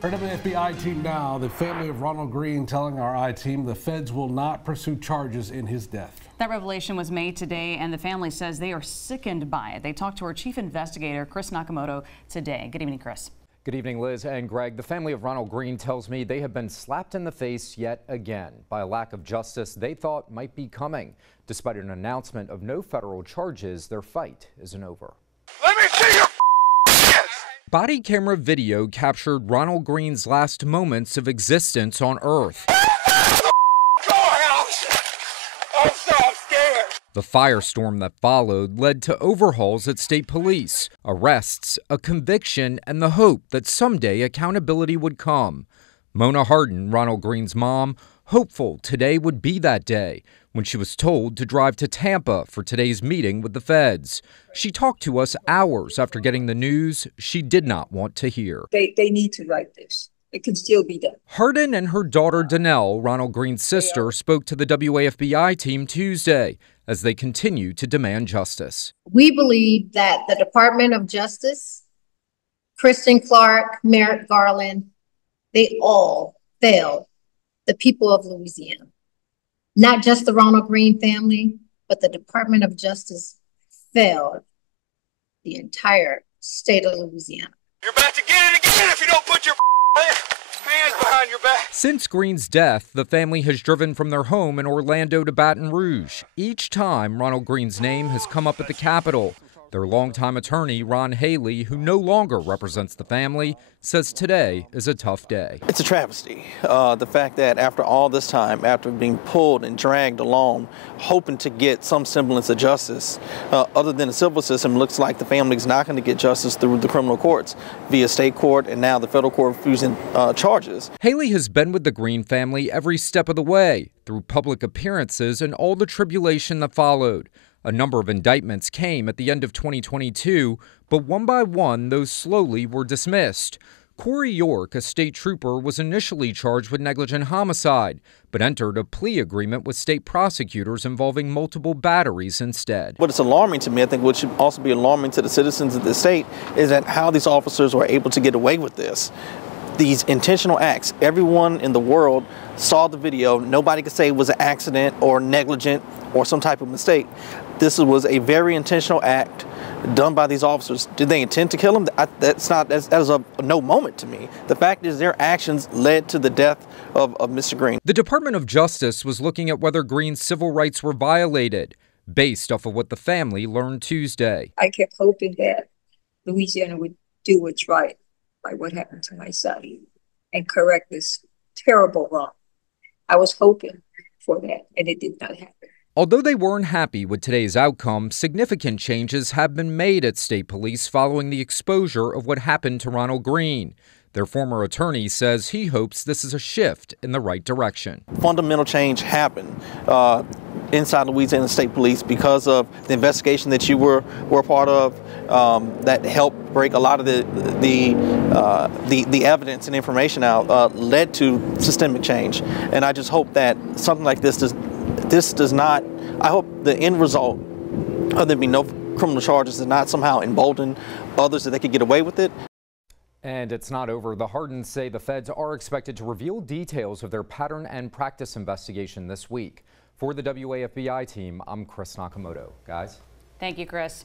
Our WFBI team now, the family of Ronald Greene telling our I-team the feds will not pursue charges in his death. That revelation was made today, and the family says they are sickened by it. They talked to our chief investigator, Chris Nakamoto, today. Good evening, Chris. Good evening, Liz and Greg. The family of Ronald Greene tells me they have been slapped in the face yet again by a lack of justice they thought might be coming. Despite an announcement of no federal charges, their fight isn't over. Let me see your hands! Body camera video captured Ronald Greene's last moments of existence on Earth. I'm so scared. The firestorm that followed led to overhauls at state police, arrests, a conviction, and the hope that someday accountability would come. Mona Hardin, Ronald Greene's mom, hopeful today would be that day when she was told to drive to Tampa for today's meeting with the feds. She talked to us hours after getting the news she did not want to hear. They need to write this. It can still be done. Hardin and her daughter Danelle, Ronald Greene's sister, spoke to the WAFBI team Tuesday as they continue to demand justice. We believe that the Department of Justice, Kristen Clarke, Merrick Garland, they all failed the people of Louisiana. Not just the Ronald Greene family, but the Department of Justice failed the entire state of Louisiana. You're about to get it again if you don't put your hands behind your back. Since Greene's death, the family has driven from their home in Orlando to Baton Rouge. Each time, Ronald Greene's name has come up at the Capitol. Their longtime attorney, Ron Haley, who no longer represents the family, says today is a tough day. It's a travesty. The fact that after all this time, after being pulled and dragged along, hoping to get some semblance of justice, other than the civil system, looks like the family is not going to get justice through the criminal courts via state court and now the federal court refusing charges. Haley has been with the Greene family every step of the way, through public appearances and all the tribulation that followed. A number of indictments came at the end of 2022, but one by one, those slowly were dismissed. Corey York, a state trooper, was initially charged with negligent homicide, but entered a plea agreement with state prosecutors involving multiple batteries instead. What is alarming to me, I think what should also be alarming to the citizens of the state, is that how these officers were able to get away with this. These intentional acts, everyone in the world saw the video. Nobody could say it was an accident or negligent or some type of mistake. This was a very intentional act done by these officers. Did they intend to kill him? That's a no moment to me. The fact is their actions led to the death of Mr. Greene. The Department of Justice was looking at whether Greene's civil rights were violated, based off of what the family learned Tuesday. I kept hoping that Louisiana would do what's right by what happened to my son and correct this terrible wrong. I was hoping for that, and it did not happen. Although they weren't happy with today's outcome, significant changes have been made at state police following the exposure of what happened to Ronald Greene. Their former attorney says he hopes this is a shift in the right direction. Fundamental change happened inside Louisiana State Police because of the investigation that you were a part of that helped break a lot of the evidence and information out, led to systemic change. And I just hope that something like this does not, I hope the end result of there being no criminal charges does not somehow embolden others that they could get away with it. And it's not over. The Hardins say the feds are expected to reveal details of their pattern and practice investigation this week. For the WAFBI team, I'm Chris Nakamoto. Guys. Thank you, Chris.